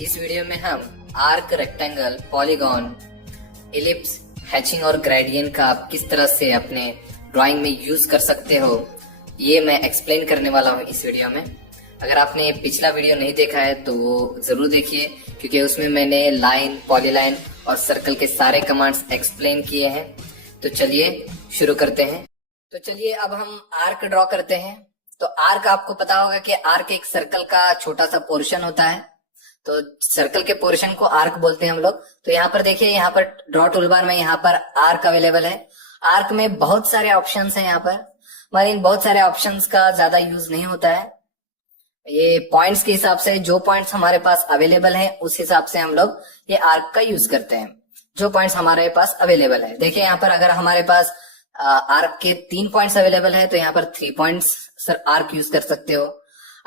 इस वीडियो में हम arc, rectangle, polygon, ellipse, hatching और ग्रेडियंट का आप किस तरह से अपने ड्राइंग में यूज कर सकते हो ये मैं एक्सप्लेन करने वाला हूँ इस वीडियो में। अगर आपने पिछला वीडियो नहीं देखा है तो वो जरूर देखिए, क्योंकि उसमें मैंने लाइन, पॉलीलाइन और सर्कल के सारे कमांड्स एक्सप्लेन किए हैं। तो चलिए शुरू करते हैं। तो चलिए अब हम आर्क ड्रॉ करते हैं। तो आर्क, आपको पता होगा कि आर्क एक सर्कल का छोटा सा पोर्शन होता है। तो सर्कल के पोर्शन को आर्क बोलते हैं हम लोग। तो यहाँ पर देखिए, यहाँ पर ड्रॉ टूलबार में यहाँ पर आर्क अवेलेबल है। आर्क में बहुत सारे ऑप्शंस हैं यहाँ पर, मगर इन बहुत सारे ऑप्शंस का ज्यादा यूज नहीं होता है। ये पॉइंट्स के हिसाब से, जो पॉइंट्स हमारे पास अवेलेबल है उस हिसाब से हम लोग ये आर्क का यूज करते हैं। जो पॉइंट्स हमारे पास अवेलेबल है, देखिए यहाँ पर अगर हमारे पास आर्क के 3 पॉइंट्स अवेलेबल है तो यहाँ पर 3 पॉइंट्स सर आर्क यूज कर सकते हो।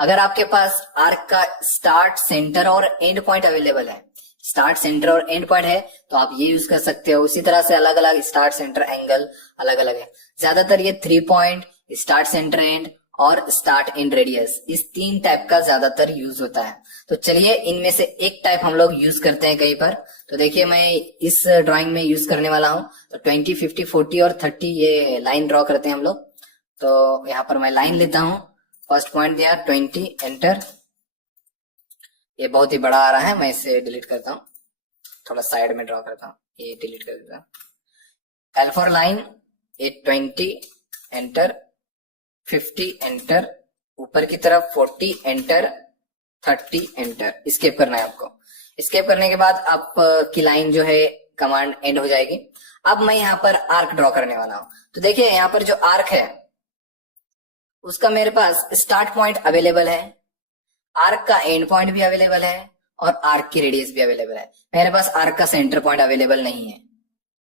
अगर आपके पास आर्क का स्टार्ट, सेंटर और एंड पॉइंट अवेलेबल है, स्टार्ट, सेंटर और एंड पॉइंट है तो आप ये यूज कर सकते हो। उसी तरह से अलग अलग स्टार्ट, सेंटर, एंगल अलग अलग है। ज्यादातर ये 3 पॉइंट, स्टार्ट, सेंटर, एंड और स्टार्ट एंड रेडियस, इस 3 टाइप का ज्यादातर यूज होता है। तो चलिए इनमें से एक टाइप हम लोग यूज करते हैं कहीं पर। तो देखिए मैं इस ड्राइंग में यूज करने वाला हूं। तो 20, 50, 40 और 30 ये लाइन ड्रॉ करते हैं हम लोग। तो यहाँ पर मैं लाइन लेता हूं। फर्स्ट पॉइंट दिया 20, एंटर। ये बहुत ही बड़ा आ रहा है, मैं इसे डिलीट करता हूँ, थोड़ा साइड में ड्रॉ करता हूँ, ये डिलीट कर देता हूँ। L4 लाइन, ये 20, एंटर, 50, एंटर, ऊपर की तरफ 40, एंटर, 30, एंटर। स्केप करना है आपको। स्केप करने के बाद आपकी लाइन जो है कमांड एंड हो जाएगी। अब मैं यहाँ पर आर्क ड्रॉ करने वाला हूँ। तो देखिए यहाँ पर जो आर्क है उसका मेरे पास स्टार्ट पॉइंट अवेलेबल है, आर्क का एंड पॉइंट भी अवेलेबल है और आर्क की रेडियस भी अवेलेबल है। मेरे पास आर्क का सेंटर पॉइंट अवेलेबल नहीं है,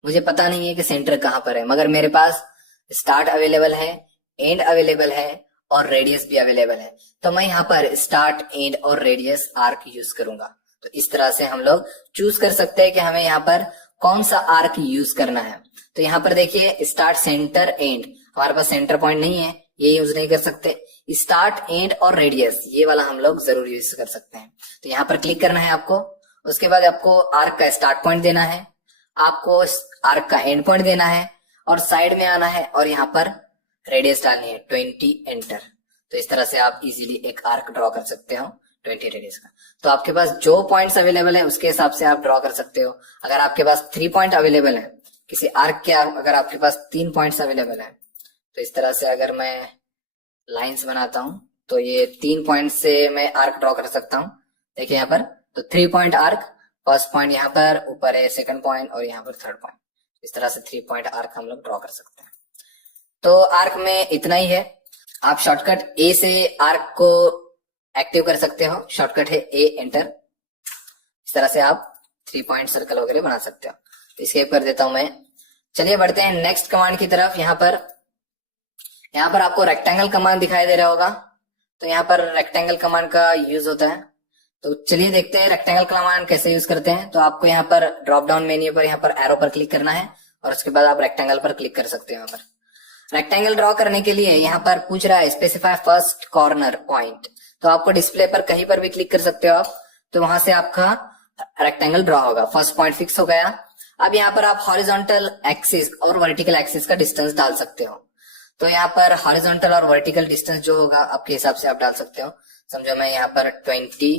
मुझे पता नहीं है कि सेंटर कहां पर है, मगर मेरे पास स्टार्ट अवेलेबल है, एंड अवेलेबल है और रेडियस भी अवेलेबल है। तो मैं यहाँ पर स्टार्ट, एंड और रेडियस आर्क यूज करूंगा। तो इस तरह से हम लोग चूज कर सकते हैं कि हमें यहाँ पर कौन सा आर्क यूज करना है। तो यहाँ पर देखिए स्टार्ट, सेंटर, एंड, हमारे पास सेंटर पॉइंट नहीं है, ये यूज नहीं कर सकते। स्टार्ट, एंड और रेडियस, ये वाला हम लोग जरूर यूज कर सकते हैं। तो यहाँ पर क्लिक करना है आपको। उसके बाद आपको आर्क का स्टार्ट पॉइंट देना है, आपको आर्क का एंड पॉइंट देना है और साइड में आना है और यहाँ पर रेडियस डालनी है 20, एंटर। तो इस तरह से आप इजीली एक आर्क ड्रॉ कर सकते हो 20 रेडियस का। तो आपके पास जो पॉइंट्स अवेलेबल है उसके हिसाब से आप ड्रॉ कर सकते हो। अगर आपके पास 3 पॉइंट अवेलेबल है किसी आर्क के, अगर आपके पास 3 पॉइंट्स अवेलेबल है तो इस तरह से अगर मैं लाइंस बनाता हूं तो ये 3 पॉइंट से मैं आर्क ड्रॉ कर सकता हूं। देखिए यहाँ पर तो 3 पॉइंट आर्क, फर्स्ट पॉइंट यहाँ पर ऊपर है, सेकंड पॉइंट और यहाँ पर थर्ड पॉइंट। इस तरह से 3 पॉइंट आर्क हम लोग ड्रॉ कर सकते हैं। तो आर्क में इतना ही है। आप शॉर्टकट ए से आर्क को एक्टिव कर सकते हो। शॉर्टकट है ए, एंटर। इस तरह से आप 3 पॉइंट सर्कल वगैरह बना सकते हो। तो स्केप कर देता हूं मैं। चलिए बढ़ते हैं नेक्स्ट कमांड की तरफ। यहाँ पर आपको रेक्टेंगल कमांड दिखाई दे रहा होगा। तो यहाँ पर रेक्टेंगल कमांड का यूज होता है। तो चलिए देखते हैं रेक्टेंगल कमांड कैसे यूज करते हैं। तो आपको यहाँ पर ड्रॉप डाउन मेन्यू पर यहाँ पर एरो पर क्लिक करना है और उसके बाद आप रेक्टेंगल पर क्लिक कर सकते हो। यहाँ पर रेक्टेंगल ड्रॉ करने के लिए यहाँ पर पूछ रहा है स्पेसिफाई फर्स्ट कॉर्नर पॉइंट। तो आपको डिस्प्ले पर कहीं पर भी क्लिक कर सकते हो आप, तो वहां से आपका रेक्टेंगल ड्रॉ होगा। फर्स्ट पॉइंट फिक्स हो गया। अब यहाँ पर आप हॉरिजॉन्टल एक्सिस और वर्टिकल एक्सिस का डिस्टेंस डाल सकते हो। तो यहाँ पर हॉरिजॉन्टल और वर्टिकल डिस्टेंस जो होगा आपके हिसाब से आप डाल सकते हो। समझो मैं यहाँ पर 20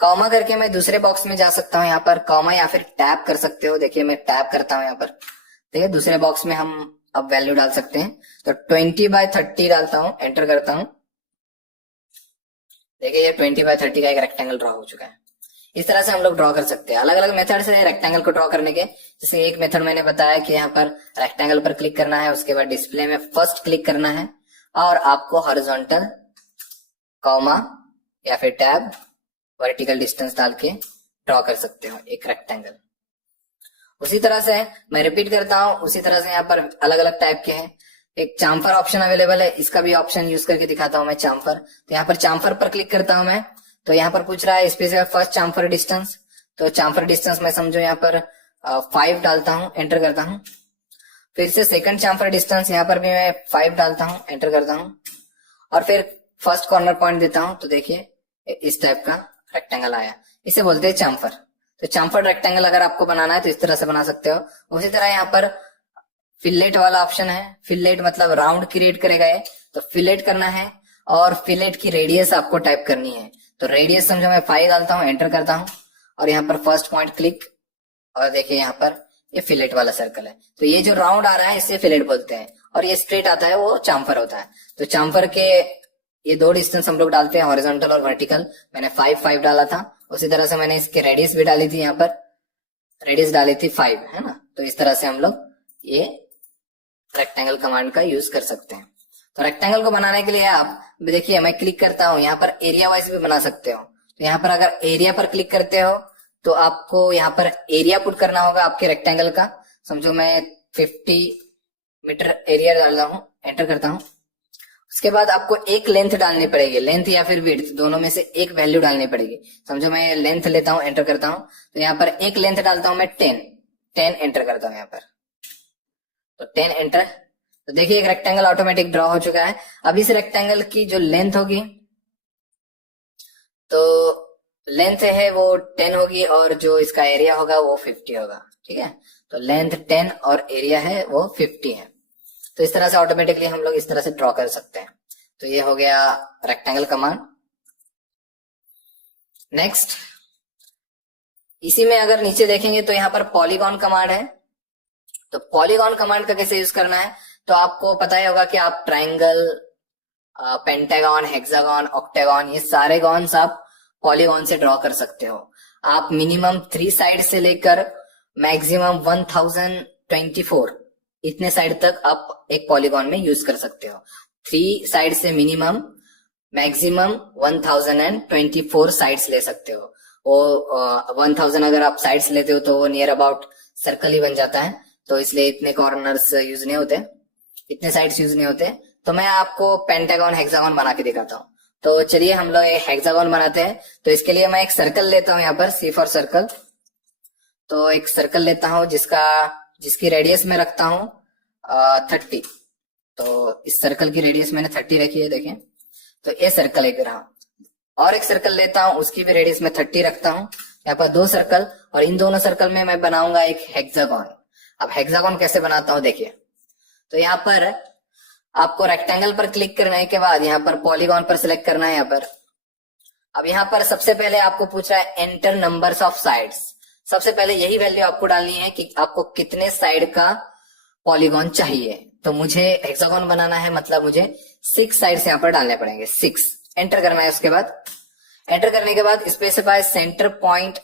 कॉमा करके मैं दूसरे बॉक्स में जा सकता हूँ। यहाँ पर कॉमा या फिर टैप कर सकते हो। देखिए मैं टैप करता हूँ यहाँ पर। देखिए दूसरे बॉक्स में हम अब वैल्यू डाल सकते हैं। तो 20/30 डालता हूँ, एंटर करता हूँ। देखिए ये 20/30 का एक रेक्टेंगल ड्रॉ हो चुका है। इस तरह से हम लोग ड्रॉ कर सकते हैं। अलग अलग मेथड से रेक्टेंगल को ड्रॉ करने के। जैसे एक मेथड मैंने बताया कि यहाँ पर रेक्टेंगल पर क्लिक करना है, उसके बाद डिस्प्ले में फर्स्ट क्लिक करना है और आपको हॉरिजॉन्टल, कॉमा या फिर टैब, वर्टिकल डिस्टेंस डाल के ड्रॉ कर सकते हो एक रेक्टेंगल। उसी तरह से मैं रिपीट करता हूँ। उसी तरह से यहाँ पर अलग अलग टाइप के हैं। एक चाम्फर ऑप्शन अवेलेबल है, इसका भी ऑप्शन यूज करके दिखाता हूँ मैं। चाम्फर, तो यहाँ पर चाम्फर पर क्लिक करता हूँ मैं। तो यहाँ पर पूछ रहा है स्पेसिफाई फर्स्ट चाम्फर डिस्टेंस। तो चाम्फर डिस्टेंस मैं समझो यहाँ पर 5 डालता हूँ, एंटर करता हूँ। फिर से सेकंड चाम्फर डिस्टेंस, यहाँ पर भी मैं 5 डालता हूँ, एंटर करता हूँ। और फिर फर्स्ट कॉर्नर पॉइंट देता हूँ। तो देखिए इस टाइप का रेक्टेंगल आया। इसे बोलते हैं चाम्फर। तो चाम्फर रेक्टेंगल अगर आपको बनाना है तो इस तरह से बना सकते हो। उसी तरह यहाँ पर फिलेट वाला ऑप्शन है, फिलेट मतलब राउंड क्रिएट करेगा ये, तो फिलेट करना है और फिलेट की रेडियस आपको टाइप करनी है। तो रेडियस समझो मैं 5 डालता हूँ, एंटर करता हूँ और यहाँ पर फर्स्ट पॉइंट क्लिक, और देखिए यहाँ पर ये फिलेट वाला सर्कल है। तो ये जो राउंड आ रहा है इसे फिलेट बोलते हैं, और ये स्ट्रेट आता है वो चाम्फर होता है। तो चाम्फर के ये 2 डिस्टेंस हम लोग डालते हैं, हॉरिजॉन्टल और वर्टिकल। मैंने 5 डाला था, उसी तरह से मैंने इसके रेडियस भी डाली थी, यहाँ पर रेडियस डाली थी 5, है ना। तो इस तरह से हम लोग ये रेक्टेंगल कमांड का यूज कर सकते हैं। तो रेक्टेंगल को बनाने के लिए आप देखिए मैं क्लिक करता हूं, यहाँ पर एरिया वाइज भी बना सकते हो। तो यहाँ पर अगर एरिया पर क्लिक करते हो तो आपको यहाँ पर एरिया पुट करना होगा आपके रेक्टेंगल का। समझो मैं 50 मीटर एरिया डाल रहा हूँ, एंटर करता हूँ। उसके बाद आपको एक लेंथ डालनी पड़ेगी, लेंथ या फिर विड्थ, दोनों में से एक वैल्यू डालनी पड़ेगी। समझो मैं लेंथ लेता हूँ, एंटर करता हूँ। तो यहाँ पर एक लेंथ डालता हूँ मैं 10 एंटर करता हूँ यहाँ पर, तो 10 एंटर। तो देखिए एक रेक्टेंगल ऑटोमेटिक ड्रॉ हो चुका है। अब इस रेक्टेंगल की जो लेंथ होगी, तो लेंथ है वो 10 होगी और जो इसका एरिया होगा वो 50 होगा, ठीक है। तो लेंथ 10 और एरिया है वो 50 है। तो इस तरह से ऑटोमेटिकली हम लोग इस तरह से ड्रॉ कर सकते हैं। तो ये हो गया रेक्टेंगल कमांड। नेक्स्ट, इसी में अगर नीचे देखेंगे तो यहाँ पर पॉलीगॉन कमांड है। तो पॉलीगॉन कमांड का कैसे यूज करना है, तो आपको पता ही होगा कि आप ट्राइंगल, पेंटागन, हेक्सागन, ऑक्टागन, ये सारे गॉन्स आप पॉलीगॉन से ड्रॉ कर सकते हो। आप मिनिमम 3 साइड से लेकर मैक्सिमम 1024 इतने साइड तक आप एक पॉलीगॉन में यूज कर सकते हो। 3 साइड से मिनिमम मैक्सिमम 1024 साइड्स ले सकते हो। वो 1000 अगर आप साइड्स लेते हो तो वो नियर अबाउट सर्कल ही बन जाता है, तो इसलिए इतने कॉर्नर्स यूज नहीं होते, इतने साइड्स यूज नहीं होते। तो मैं आपको पेंटागन, हेक्सागन बना के दिखाता हूँ। तो चलिए हम लोग एक हेक्सागन बनाते हैं। तो इसके लिए मैं एक सर्कल लेता हूँ, यहाँ पर सी फॉर सर्कल। तो एक सर्कल लेता हूँ जिसकी रेडियस में रखता हूँ 30। तो इस सर्कल की रेडियस मैंने 30 रखी है, देखें। तो ये सर्कल एक रहा, और एक सर्कल लेता हूँ, उसकी भी रेडियस में 30 रखता हूँ। यहाँ पर 2 सर्कल, और इन दोनों सर्कल में मैं बनाऊंगा एक हेक्सागन। अब हेक्सागन कैसे बनाता हूँ देखिए। तो यहाँ पर आपको रेक्टेंगल पर क्लिक करने के बाद यहाँ पर पॉलीगॉन पर सिलेक्ट करना है यहाँ पर। अब यहाँ पर सबसे पहले आपको पूछ रहा है एंटर नंबर्स ऑफ साइड्स। सबसे पहले यही वैल्यू आपको डालनी है कि आपको कितने साइड का पॉलीगॉन चाहिए। तो मुझे हेक्सागन बनाना है, मतलब मुझे 6 साइड्स यहाँ पर डालने पड़ेंगे, 6 एंटर करना है। उसके बाद एंटर करने के बाद specify centre point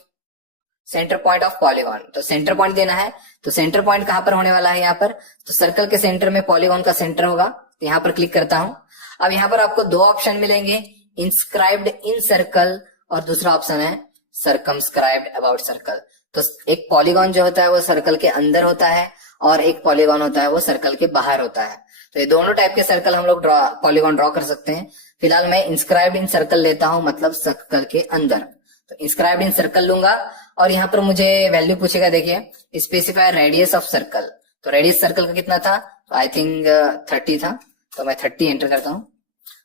of polygon. तो सेंटर पॉइंट देना है। तो सेंटर पॉइंट कहां पर होने वाला है, यहाँ पर। तो सर्कल के सेंटर में पॉलीगॉन का सेंटर होगा। तो यहाँ पर क्लिक करता हूं। अब यहाँ पर आपको 2 ऑप्शन मिलेंगे, इंस्क्राइब्ड इन सर्कल और दूसरा ऑप्शन है सर्कमस्क्राइब्ड अबाउट सर्कल। तो एक पॉलीगॉन जो होता है वो सर्कल के अंदर होता है और एक पॉलीगॉन होता है वो सर्कल के बाहर होता है। तो ये दोनों टाइप के सर्कल हम लोग पॉलीगॉन ड्रॉ कर सकते हैं। फिलहाल मैं इंस्क्राइब्ड इन सर्कल लेता हूं, मतलब सर्कल के अंदर। तो इंस्क्राइब्ड इन सर्कल लूंगा और यहाँ पर मुझे वैल्यू पूछेगा, देखिए स्पेसिफाई रेडियस ऑफ सर्कल। तो रेडियस सर्कल का कितना था, तो आई थिंक 30 था। तो मैं 30 एंटर करता हूँ।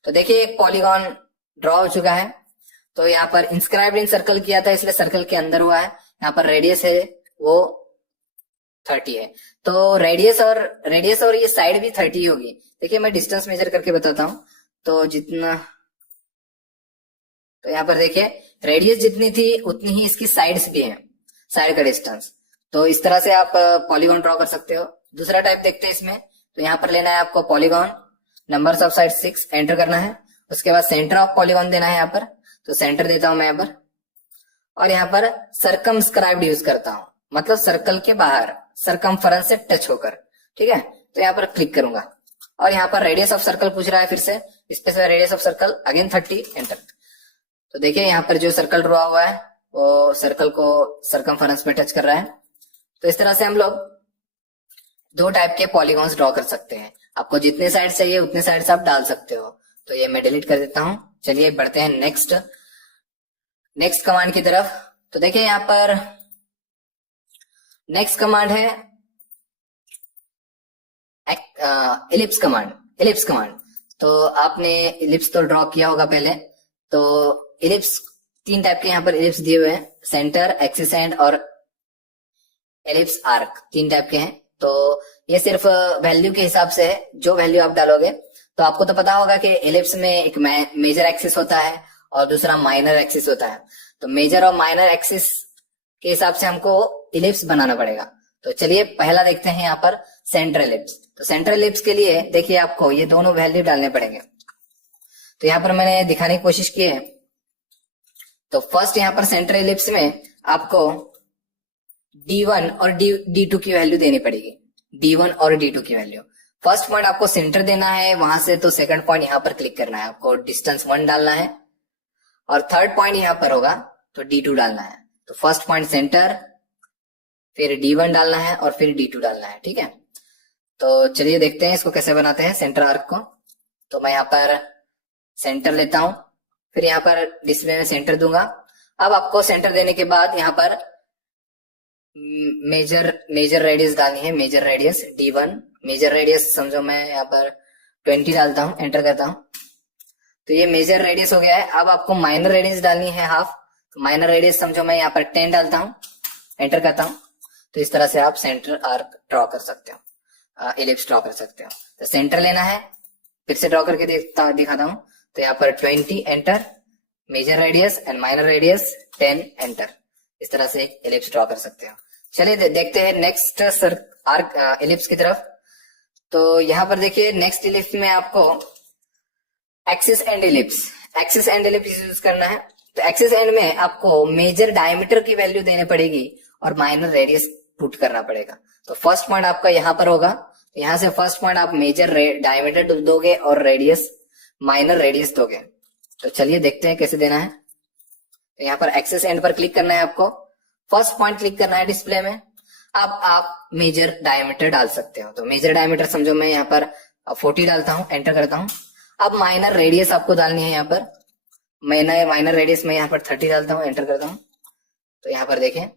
तो देखिए एक पॉलीगॉन ड्रॉ हो चुका है। तो यहाँ पर इंस्क्राइब्ड इन सर्कल किया था इसलिए सर्कल के अंदर हुआ है। यहाँ पर रेडियस है वो 30 है। तो रेडियस और ये साइड भी 30 होगी। देखिए मैं डिस्टेंस मेजर करके बताता हूँ। तो यहाँ पर देखिए रेडियस जितनी थी उतनी ही इसकी साइड्स भी हैं, साइड का डिस्टेंस। तो इस तरह से आप पॉलीगॉन ड्रॉ कर सकते हो। दूसरा टाइप देखते हैं इसमें। तो यहाँ पर लेना है आपको polygon, numbers of side 6 enter करना है। उसके बाद सेंटर ऑफ पॉलीगॉन देना है यहाँ पर। तो सेंटर देता हूं मैं यहाँ पर, और यहाँ पर सर्कमस्क्राइब्ड यूज करता हूं, मतलब सर्कल के बाहर, सर्कमफरेंस से टच होकर, ठीक है। तो यहाँ पर क्लिक करूंगा और यहाँ पर रेडियस ऑफ सर्कल पूछ रहा है, फिर से specify radius of circle, again 30 enter. तो देखिए यहाँ पर जो सर्कल ड्रॉ हुआ है वो सर्कल को सर्कमफरेंस में टच कर रहा है। तो इस तरह से हम लोग 2 टाइप के पॉलीगॉन्स ड्रॉ कर सकते हैं। आपको जितने साइड चाहिए उतने साइड आप डाल सकते हो। तो ये मैं डिलीट कर देता हूं। चलिए बढ़ते हैं नेक्स्ट कमांड की तरफ। तो देखिए यहाँ पर नेक्स्ट कमांड है इलिप्स कमांड। तो आपने इलिप्स तो ड्रॉ किया होगा पहले। तो इलिप्स तीन टाइप के यहाँ पर एलिप्स दिए हुए हैं, सेंटर, एक्सिस एंड और एलिप्स आर्क, तीन टाइप के हैं। तो ये सिर्फ वैल्यू के हिसाब से है, जो वैल्यू आप डालोगे। तो आपको तो पता होगा कि एलिप्स में एक मेजर एक्सिस होता है और दूसरा माइनर एक्सिस होता है। तो मेजर और माइनर एक्सिस के हिसाब से हमको इलिप्स बनाना पड़ेगा। तो चलिए पहला देखते हैं यहाँ पर सेंटर इलिप्स। तो सेंटर इलिप्स के लिए देखिए आपको ये दोनों वैल्यू डालने पड़ेंगे। तो यहाँ पर मैंने दिखाने की कोशिश की है। तो फर्स्ट यहाँ पर सेंटर इलिप्स में आपको D1 और D2 की वैल्यू देनी पड़ेगी, D1 और D2 की वैल्यू। फर्स्ट पॉइंट आपको सेंटर देना है, वहां से तो सेकंड पॉइंट यहाँ पर क्लिक करना है, आपको डिस्टेंस 1 डालना है और थर्ड पॉइंट यहाँ पर होगा तो D2 डालना है। तो फर्स्ट पॉइंट सेंटर, फिर D1 डालना है और फिर D2 डालना है, ठीक है। तो चलिए देखते हैं इसको कैसे बनाते हैं सेंटर आर्क को। तो मैं यहाँ पर सेंटर लेता हूं, फिर यहाँ पर डिस्प्ले में सेंटर दूंगा। अब आपको सेंटर देने के बाद यहाँ पर मेजर रेडियस डालनी है, major radius D1। Major radius समझो मैं यहाँ पर 20 डालता हूँ, एंटर करता हूँ। तो ये मेजर रेडियस हो गया है। अब आपको माइनर रेडियस डालनी है हाफ। तो माइनर रेडियस समझो मैं यहाँ पर 10 डालता हूँ, एंटर करता हूँ। तो इस तरह से आप सेंटर आर्क ड्रॉ कर सकते हो, इलिप्स ड्रॉ कर सकते हो। तो सेंटर लेना है, फिर से ड्रॉ करके दिखाता हूँ। तो यहाँ पर 20 enter, major radius and minor radius 10 enter. इस तरह से एक इलिप्स ड्रॉ कर सकते हो। चलिए देखते हैं नेक्स्ट आर्क इलिप्स की तरफ। तो यहाँ पर देखिए नेक्स्ट इलिप्स में आपको एक्सिस एंड इलिप्स यूज करना है। तो एक्सिस एंड में आपको मेजर डायमीटर की वैल्यू देनी पड़ेगी और माइनर रेडियस पुट करना पड़ेगा। तो फर्स्ट पॉइंट आपका यहाँ पर होगा, यहाँ से फर्स्ट पॉइंट आप मेजर डायमीटर दोगे और रेडियस माइनर रेडियस दोगे। तो चलिए देखते हैं कैसे देना है। तो यहाँ पर एक्सिस एंड पर क्लिक करना है, आपको फर्स्ट पॉइंट क्लिक करना है डिस्प्ले में। अब आप मेजर डायमीटर डाल सकते हो। तो मेजर डायमीटर समझो मैं यहाँ पर 40 डालता हूँ, एंटर करता हूँ। अब माइनर रेडियस आपको डालनी है यहाँ पर। मैंने माइनर रेडियस में यहाँ पर 30 डालता हूँ, एंटर करता हूँ। तो यहाँ पर देखें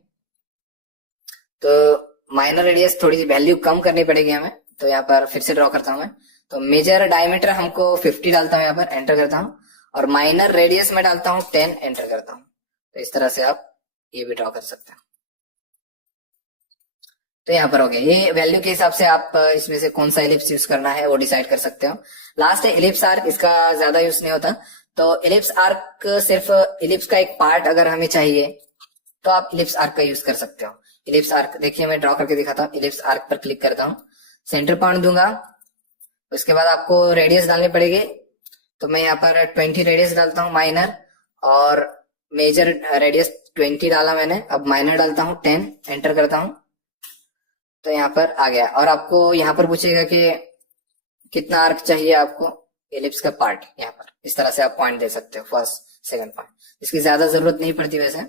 तो माइनर रेडियस थोड़ी सी वैल्यू कम करनी पड़ेगी हमें। तो यहाँ पर फिर से ड्रॉ करता हूँ मैं। तो मेजर डायमीटर हमको 50 डालता हूँ यहाँ पर, एंटर करता हूँ। और माइनर रेडियस में डालता हूँ 10, एंटर करता हूँ। तो इस तरह से आप ये भी ड्रॉ कर सकते हैं। तो यहाँ पर हो गया। ये वैल्यू के हिसाब से आप इसमें से कौन सा इलिप्स यूज करना है वो डिसाइड कर सकते हो। लास्ट है इलिप्स आर्क, इसका ज्यादा यूज नहीं होता। तो इलिप्स आर्क सिर्फ इलिप्स का एक पार्ट अगर हमें चाहिए तो आप इलिप्स आर्क का यूज कर सकते हो। इलिप्स आर्क देखिए मैं ड्रॉ करके दिखाता हूँ। इलिप्स आर्क पर क्लिक करता हूँ, सेंटर पॉइंट दूंगा। उसके बाद आपको रेडियस डालनी पड़ेगी। तो मैं यहाँ पर 20 रेडियस डालता हूँ माइनर, और मेजर रेडियस 20 डाला मैंने। अब माइनर डालता हूँ 10, एंटर करता हूँ। तो यहाँ पर आ गया। और आपको यहाँ पर पूछेगा कि कितना आर्क चाहिए आपको, एलिप्स का पार्ट। यहाँ पर इस तरह से आप पॉइंट दे सकते हो, फर्स्ट सेकंड पॉइंट। इसकी ज्यादा जरूरत नहीं पड़ती वैसे।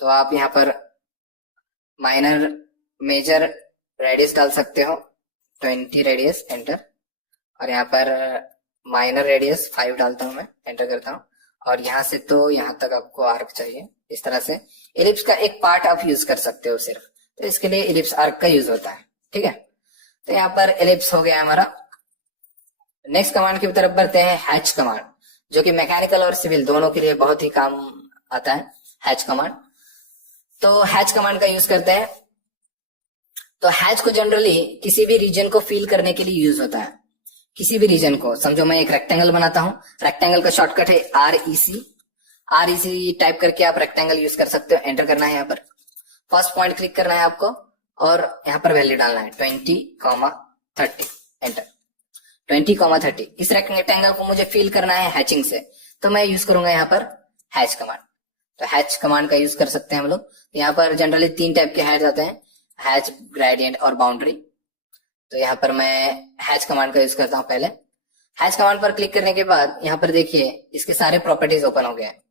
तो आप यहाँ पर माइनर मेजर रेडियस डाल सकते हो 20 रेडियस, एंटर। और यहाँ पर माइनर रेडियस 5 डालता हूँ मैं, एंटर करता हूँ। और यहाँ से तो यहाँ तक आपको आर्क चाहिए। इस तरह से एलिप्स का एक पार्ट आप यूज कर सकते हो सिर्फ। तो इसके लिए एलिप्स आर्क का यूज होता है, ठीक है। तो यहाँ पर एलिप्स हो गया हमारा। नेक्स्ट कमांड की तरफ बढ़ते हैं, हैच कमांड, जो कि मैकेनिकल और सिविल दोनों के लिए बहुत ही काम आता है, हैच कमांड। तो हैच कमांड का यूज करते हैं। तो हैच को जनरली किसी भी रीजन को फिल करने के लिए यूज होता है। किसी भी रीजन को, समझो मैं एक रेक्टेंगल बनाता हूं, रेक्टेंगल का शॉर्टकट है REC टाइप करके आप रेक्टेंगल यूज कर सकते हो। एंटर करना है, यहाँ पर फर्स्ट पॉइंट क्लिक करना है आपको और यहाँ पर वैल्यू डालना है 20,30, एंटर। 20,30 इस रेक्टेंगल को मुझे फिल करना है हैचिंग से। तो मैं यूज करूंगा यहाँ पर हैच कमांड। तो हैच कमांड का यूज कर सकते हैं हम लोग। यहाँ पर जनरली 3 टाइप के हैच आते हैं, हैच, ग्रेडियंट और बाउंड्री। तो यहाँ पर मैं हैच कमांड का यूज करता हूँ। पहले हैच कमांड पर क्लिक करने के बाद यहाँ पर देखिए इसके सारे प्रॉपर्टीज ओपन हो गए हैं।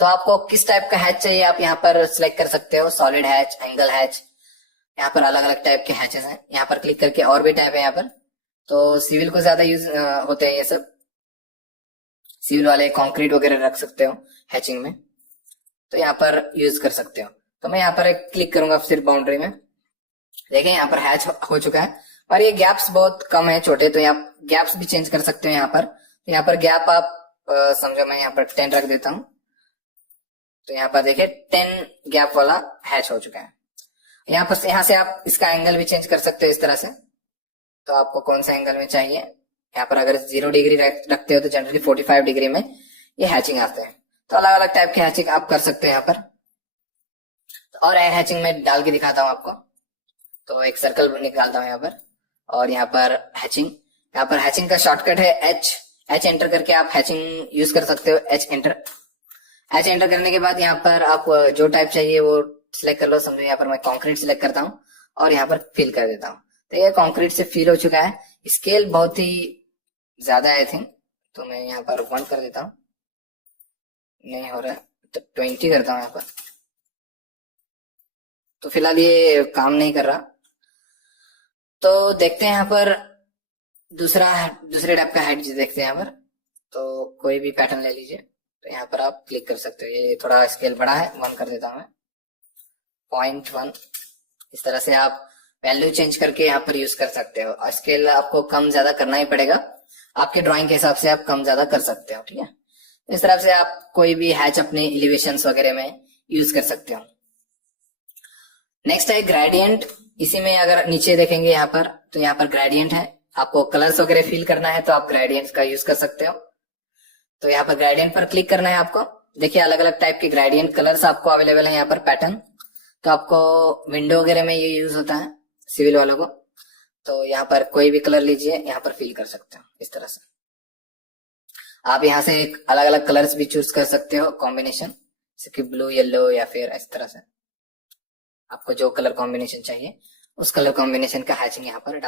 तो आपको किस टाइप का हैच चाहिए आप यहाँ पर सिलेक्ट कर सकते हो, सॉलिड हैच, एंगल हैच। यहाँ पर अलग अलग टाइप के हैचेस हैं। यहाँ पर क्लिक करके और भी टाइप है यहाँ पर। तो सिविल को ज्यादा यूज होते हैं ये सब। सिविल वाले कंक्रीट वगैरह रख सकते हो हैचिंग में, तो यहाँ पर यूज कर सकते हो। तो मैं यहाँ पर एक क्लिक करूंगा सिर्फ बाउंड्री में। देखें यहाँ पर हैच हो चुका है और ये गैप्स बहुत कम है, छोटे। तो यहाँ गैप्स भी चेंज कर सकते हो यहाँ पर। तो यहाँ पर गैप आप समझो मैं यहाँ पर 10 रख देता हूँ। तो यहाँ पर देखिए 10 गैप वाला हैच हो चुका है। यहाँ से आप इसका एंगल भी चेंज कर सकते हो इस तरह से। तो आपको कौन सा एंगल में चाहिए, यहाँ पर अगर 0 डिग्री रखते हो तो जनरली 45 डिग्री में ये हैचिंग आते हैं। तो अलग अलग टाइप के हैचिंग आप कर सकते हो यहाँ पर। और हैचिंग में डाल के दिखाता हूँ आपको। तो एक सर्कल निकालता हूँ यहाँ पर, और यहाँ पर हैचिंग का शॉर्टकट है एच एंटर करके आप हैचिंग यूज कर सकते हो। एच एंटर करने के बाद यहाँ पर आप जो टाइप चाहिए वो सिलेक्ट कर लो। समझो यहाँ पर मैं कंक्रीट सिलेक्ट करता हूँ और यहाँ पर फिल कर देता हूँ। तो ये कंक्रीट से फिल हो चुका है। स्केल बहुत ही ज्यादा है आई थिंक, तो मैं यहाँ पर 1 कर देता हूँ। नहीं हो रहा है तो 20 करता हूँ यहाँ पर। तो फिलहाल ये काम नहीं कर रहा। तो देखते हैं यहाँ पर दूसरे टाइप का हेड देखते हैं यहाँ पर। तो कोई भी पैटर्न ले लीजिए, तो यहाँ पर आप क्लिक कर सकते हो। ये थोड़ा स्केल बड़ा है, 1 कर देता हूँ मैं, 0.1। इस तरह से आप वैल्यू चेंज करके यहाँ पर यूज कर सकते हो। स्केल आपको कम ज्यादा करना ही पड़ेगा, आपके ड्राइंग के हिसाब से आप कम ज्यादा कर सकते हो, ठीक है। इस तरह से आप कोई भी हैच अपने एलिवेशंस वगैरह में यूज कर सकते हो। नेक्स्ट है ग्रेडियंट। इसी में अगर नीचे देखेंगे यहाँ पर, तो यहाँ पर ग्रेडियंट है। आपको कलर्स वगैरह फिल करना है तो आप ग्रेडियंट का यूज कर सकते हो। तो यहाँ पर ग्रेडियंट पर क्लिक करना है आपको। देखिए अलग अलग टाइप के ग्रेडियंट कलर्स आपको अवेलेबल है यहाँ पर, पैटर्न। तो आपको विंडो वगैरह में ये यूज होता है सिविल वालों को। तो यहाँ पर कोई भी कलर लीजिए, यहाँ पर फिल कर सकते हो इस तरह से। आप यहाँ से एक अलग अलग कलर्स भी चूज कर सकते हो कॉम्बिनेशन, जैसे कि ब्लू येलो, या फिर इस तरह से आपको जो कलर कॉम्बिनेशन चाहिए उस कलर कॉम्बिनेशन का हैचिंग यहाँ पर